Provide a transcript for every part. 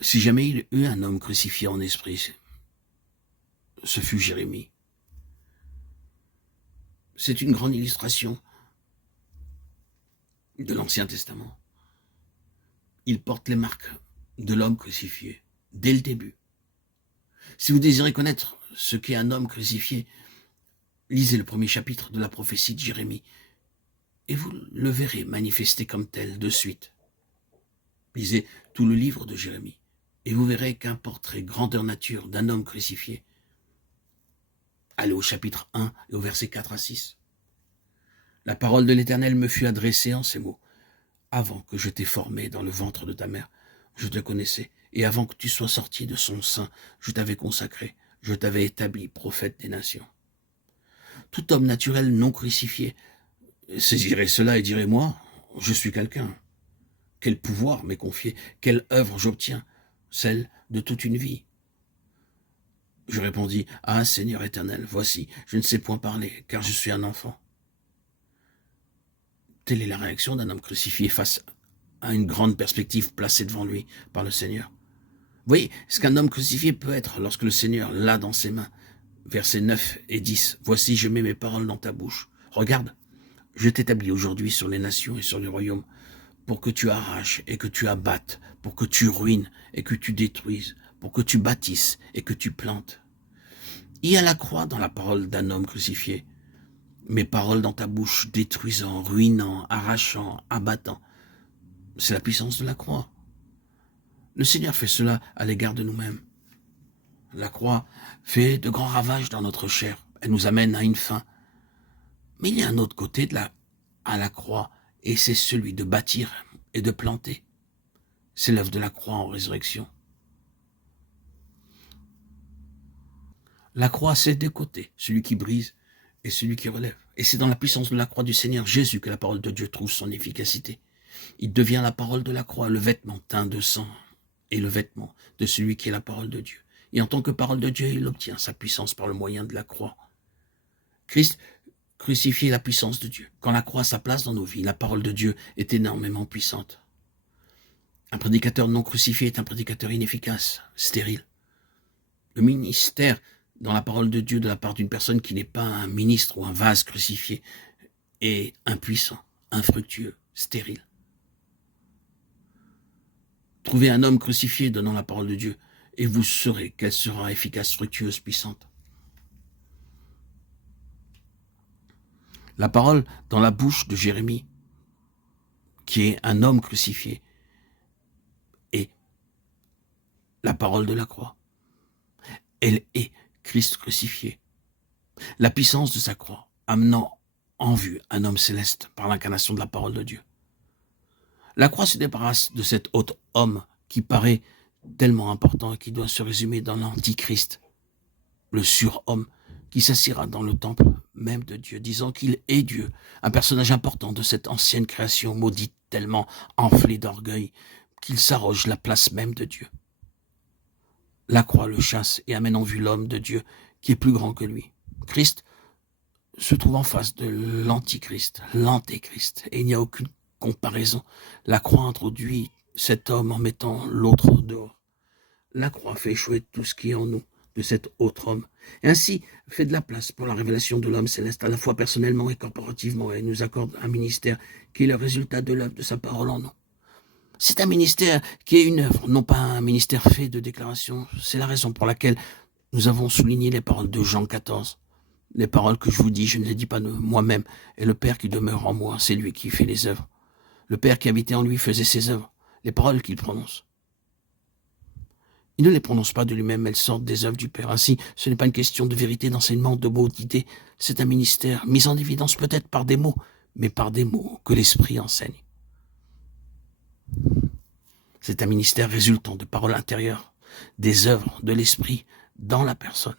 Si jamais il y eut un homme crucifié en esprit, ce fut Jérémie. C'est une grande illustration de l'Ancien Testament. Il porte les marques de l'homme crucifié, dès le début. Si vous désirez connaître ce qu'est un homme crucifié, lisez le premier chapitre de la prophétie de Jérémie, et vous le verrez manifesté comme tel de suite. Lisez tout le livre de Jérémie, et vous verrez qu'un portrait grandeur nature d'un homme crucifié. Allez au chapitre 1 et au verset 4 à 6. La parole de l'Éternel me fut adressée en ces mots. Avant que je t'ai formé dans le ventre de ta mère, je te connaissais, et avant que tu sois sorti de son sein, je t'avais consacré, je t'avais établi prophète des nations. Tout homme naturel non crucifié saisirait cela et dirait, moi, je suis quelqu'un. Quel pouvoir m'est confié, quelle œuvre j'obtiens, celle de toute une vie. Je répondis, ah Seigneur éternel, voici, je ne sais point parler, car je suis un enfant. Telle est la réaction d'un homme crucifié face à une grande perspective placée devant lui par le Seigneur. Vous voyez ce qu'un homme crucifié peut être lorsque le Seigneur l'a dans ses mains. Versets 9 et 10. Voici, je mets mes paroles dans ta bouche. Regarde, je t'établis aujourd'hui sur les nations et sur les royaumes, pour que tu arraches et que tu abattes, pour que tu ruines et que tu détruises, pour que tu bâtisses et que tu plantes. Il y a la croix dans la parole d'un homme crucifié. Mes paroles dans ta bouche, détruisant, ruinant, arrachant, abattant. C'est la puissance de la croix. Le Seigneur fait cela à l'égard de nous-mêmes. La croix fait de grands ravages dans notre chair. Elle nous amène à une fin. Mais il y a un autre côté à la croix, et c'est celui de bâtir et de planter. C'est l'œuvre de la croix en résurrection. La croix, c'est deux côtés, celui qui brise et celui qui relève. Et c'est dans la puissance de la croix du Seigneur Jésus que la parole de Dieu trouve son efficacité. Il devient la parole de la croix, le vêtement teint de sang, et le vêtement de celui qui est la parole de Dieu. Et en tant que parole de Dieu, il obtient sa puissance par le moyen de la croix. Christ crucifiait la puissance de Dieu. Quand la croix a sa place dans nos vies, la parole de Dieu est énormément puissante. Un prédicateur non crucifié est un prédicateur inefficace, stérile. Le ministère dans la parole de Dieu de la part d'une personne qui n'est pas un ministre ou un vase crucifié est impuissant, infructueux, stérile. Trouvez un homme crucifié donnant la parole de Dieu et vous saurez qu'elle sera efficace, fructueuse, puissante. La parole dans la bouche de Jérémie, qui est un homme crucifié, est la parole de la croix. Elle est Christ crucifié. La puissance de sa croix, amenant en vue un homme céleste par l'incarnation de la parole de Dieu. La croix se débarrasse de cet autre homme qui paraît tellement important et qui doit se résumer dans l'antichrist, le surhomme qui s'assiera dans le temple même de Dieu, disant qu'il est Dieu, un personnage important de cette ancienne création maudite, tellement enflée d'orgueil qu'il s'arroge la place même de Dieu. La croix le chasse et amène en vue l'homme de Dieu qui est plus grand que lui. Christ se trouve en face de l'antichrist, l'antéchrist, et il n'y a aucune comparaison. La croix introduit cet homme en mettant l'autre dehors. La croix fait échouer tout ce qui est en nous de cet autre homme, et ainsi fait de la place pour la révélation de l'homme céleste, à la fois personnellement et corporativement, et nous accorde un ministère qui est le résultat de l'œuvre de sa parole en nous. C'est un ministère qui est une œuvre, non pas un ministère fait de déclaration. C'est la raison pour laquelle nous avons souligné les paroles de Jean 14. Les paroles que je vous dis, je ne les dis pas de moi-même. Et le Père qui demeure en moi, c'est lui qui fait les œuvres. Le Père qui habitait en lui faisait ses œuvres, les paroles qu'il prononce. Il ne les prononce pas de lui-même, elles sortent des œuvres du Père. Ainsi, ce n'est pas une question de vérité, d'enseignement, de mots, d'idées. C'est un ministère mis en évidence peut-être par des mots, mais par des mots que l'Esprit enseigne. C'est un ministère résultant de paroles intérieures, des œuvres de l'Esprit dans la personne.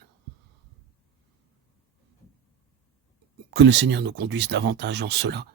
Que le Seigneur nous conduise davantage en cela.